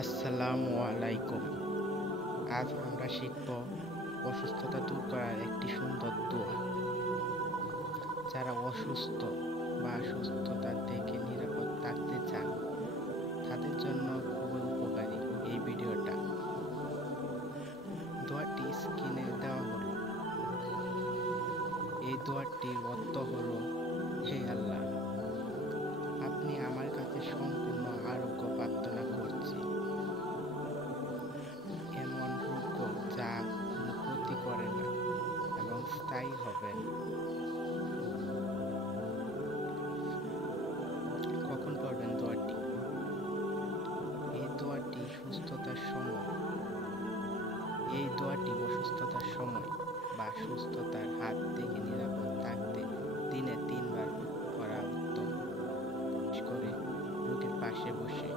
আসসালামু আলাইকুম। আজ আমরা শিখব অসুস্থতা দূর করার একটি সুন্দর দোয়া। যারা অসুস্থ বা সুস্থতা থেকে নিরাপদ থাকতে চান, তাদের জন্য খুবই উপকারী এই ভিডিওটা। দোয়াটি স্ক্রিনে দেওয়া হলো। এই দোয়াটির অর্থ হলো, হে আল্লাহ, আপনি আমার কাছে সম্পূর্ণ আরোগ্য প্রার্থনা করছি। এমন রোগ যা কোনো ক্ষতি করে না এবং স্থায়ী হবে। কখন পড়বেন দোয়াটি? এই দোয়াটি অসুস্থতার সময় বা সুস্থতার হাত থেকে নিরাপদ থাকতে দিনে 3 বার পড়া উত্তম, বিশেষ করে রোগীর পাশে বসে।